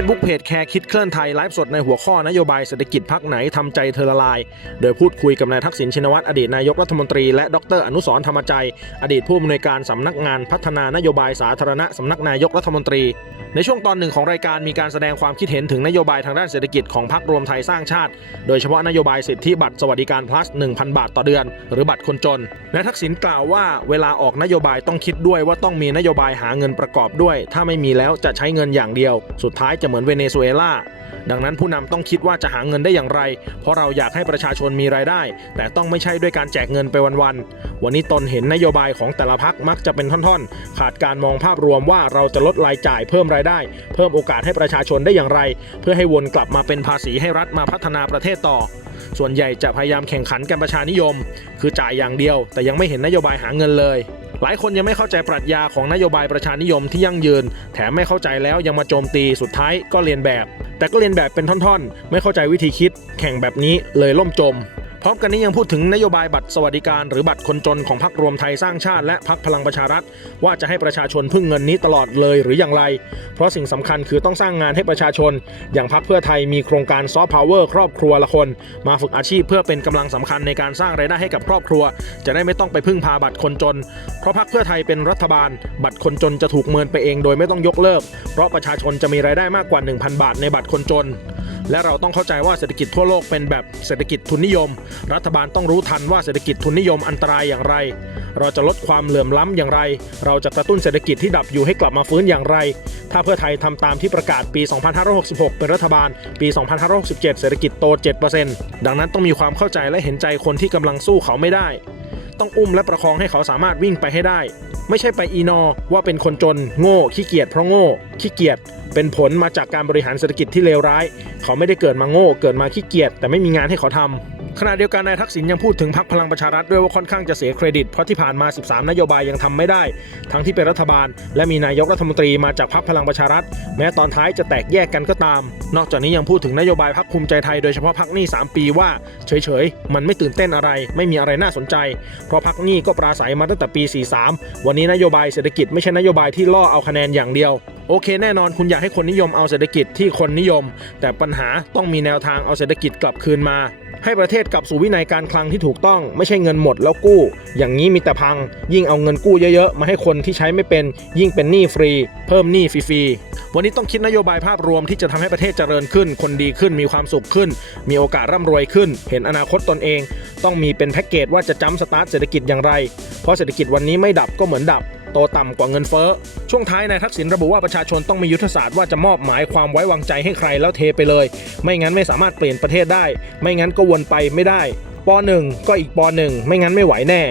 Facebook เพจแคร์คิดเคลื่อนไทยไลฟ์สดในหัวข้อนโยบายเศรษฐกิจพักไหนทำใจเธอละลาย โดยพูดคุยกับนายทักษิณชินวัตรอดีตนายกรัฐมนตรีและดรอนุสรธรรมใจ อดีตผู้อำนวยการสำนักงานพัฒนานโยบายสาธารณะสำนักนายกรัฐมนตรี ในช่วงตอนหนึ่งของรายการมีการแสดงความคิดเห็นถึงนโยบายทางด้านเศรษฐกิจของพรรครวมไทยสร้างชาติ โดยเฉพาะนโยบายสิทธิบัตรสวัสดิการ plus 1,000 บาทต่อเดือน หรือบัตรคนจนนายทักษิณกล่าวว่า เวลาออกนโยบายต้องคิดด้วยว่าต้องมีนโยบายหาเงินประกอบด้วย ถ้าไม่มีแล้วจะใช้เงินอย่างเดียว สุดท้ายจะเหมือนเวเนซุเอลาดังนั้นผู้นำต้องคิดว่าจะหาเงินได้อย่างไร เพราะเราอยากให้ประชาชนมีรายได้ แต่ต้องไม่ใช่ด้วยการแจกเงินไปวันๆ วันนี้ตนเห็นนโยบายของแต่ละพักมักจะเป็นท่อนๆ ขาดการมองภาพรวมว่าเราจะลดรายจ่ายเพิ่มรายได้ เพิ่มโอกาสให้ประชาชนได้อย่างไร เพื่อให้วนกลับมาเป็นภาษีให้รัฐมาพัฒนาประเทศต่อ ส่วนใหญ่จะพยายามแข่งขันกันประชานิยม คือจ่ายอย่างเดียว แต่ยังไม่เห็นนโยบายหาเงินเลย หลายคนยังไม่เข้าใจปรัชญาของนโยบายประชานิยมที่ยั่งยืน แถมไม่เข้าใจแล้วยังมาโจมตีสุดท้ายก็เรียนแบบ แต่ก็เรียนแบบเป็นท่อนๆ ไม่เข้าใจวิธีคิด แข่งแบบนี้เลยล่มจม พร้อมกันนี้ยังพูดถึงนโยบายบัตรสวัสดิการหรือบัตรคนจนของพรรครวมไทยสร้างชาติและพรรคพลังประชารัฐ ว่าจะให้ประชาชนพึ่งเงินนี้ตลอดเลยหรืออย่างไร เพราะสิ่งสำคัญคือต้องสร้างงานให้ประชาชน อย่างพรรคเพื่อไทยมีโครงการซอฟต์พาวเวอร์ครอบครัวละคน มาฝึกอาชีพเพื่อเป็นกำลังสำคัญในการสร้างรายได้ให้กับครอบครัว จะได้ไม่ต้องไปพึ่งพาบัตรคนจน เพราะพรรคเพื่อไทยเป็นรัฐบาล บัตรคนจนจะถูกเมินไปเอง โดยไม่ต้องยกเลิก เพราะประชาชนจะมีรายได้มากกว่า 1,000 บาทในบัตรคนจน และเราต้องเข้าใจว่าเศรษฐกิจทั่วโลกเป็นแบบเศรษฐกิจทุนนิยม รัฐบาลต้องรู้ทันว่าเศรษฐกิจทุนนิยมอันตรายอย่างไร เราจะลดความเหลื่อมล้ำอย่างไร เราจะกระตุ้นเศรษฐกิจที่ดับอยู่ให้กลับมาฟื้นอย่างไร ถ้าเพื่อไทยทำตามที่ประกาศปี 2566 เป็นรัฐบาล ปี 2567 เศรษฐกิจโต 7%ดังนั้นต้องมีความเข้าใจและเห็นใจคนที่กำลังสู้เขาไม่ได้ ต้องอุ้มและประคองให้เขาสามารถวิ่งไปให้ได้ ไม่ใช่ไปอีนอว่าเป็นคนจน โง่ขี้เกียจเพราะโง่ขี้เกียจเป็นผลมาจากการบริหารเศรษฐกิจที่เลวร้าย เขาไม่ได้เกิดมาโง่ เกิดมาขี้เกียจแต่ไม่มีงานให้เขาทำ ขณะเดียวกันนายทักษิณยังพูดถึงพรรคพลังประชารัฐด้วยว่าค่อนข้างจะเสียเครดิต เพราะที่ผ่านมา 13 นโยบายยังทำไม่ได้ ทั้งที่เป็นรัฐบาล และมีนายกรัฐมนตรีมาจากพรรคพลังประชารัฐ แม้ตอนท้ายจะแตกแยกกันก็ตาม นอกจากนี้ยังพูดถึงนโยบายพรรคภูมิใจไทยโดยเฉพาะพรรคหนี้ 3 ปีว่า เฉยๆ มันไม่ตื่นเต้นอะไร ไม่มีอะไรน่าสนใจ เพราะพรรคหนี้ก็ปราศัยมาตั้งแต่ปี 43 วันนี้นโยบายเศรษฐกิจไม่ใช่นโยบายที่ล่อเอาคะแนนอย่างเดียวโอเคแน่นอนคุณอยากให้คนนิยมเอาเศรษฐกิจที่คนนิยม แต่ปัญหาต้องมีแนวทางเอาเศรษฐกิจกลับคืนมา ให้ประเทศกลับสู่วินัยการคลังที่ถูกต้องไม่ใช่เงินหมดแล้วกู้ อย่างนี้มีแต่พัง ยิ่งเอาเงินกู้เยอะๆ มาให้คนที่ใช้ไม่เป็น ยิ่งเป็นหนี้ฟรี เพิ่มหนี้ฟรีๆวันนี้ต้องคิดนโยบายภาพรวมที่จะทำให้ประเทศเจริญขึ้น คนดีขึ้นมีความสุขขึ้น มีโอกาสร่ำรวยขึ้น เห็นอนาคตตนเอง ต้องมีเป็นแพ็กเกจว่าจะจ้ำสตาร์ทเศรษฐกิจอย่างไร เพราะเศรษฐกิจวันนี้ไม่ดับก็เหมือนดับ โตต่ำกว่าเงินเฟ้อ ช่วงท้ายนายทักษิณระบุว่าประชาชนต้องมียุทธศาสตร์ว่าจะมอบหมายความไว้วางใจให้ใครแล้วเทไปเลย ไม่งั้นไม่สามารถเปลี่ยนประเทศได้ ไม่งั้นก็วนไปไม่ได้ปหนึ่งก็อีกปหนึ่งไม่งั้นไม่ไหวแน่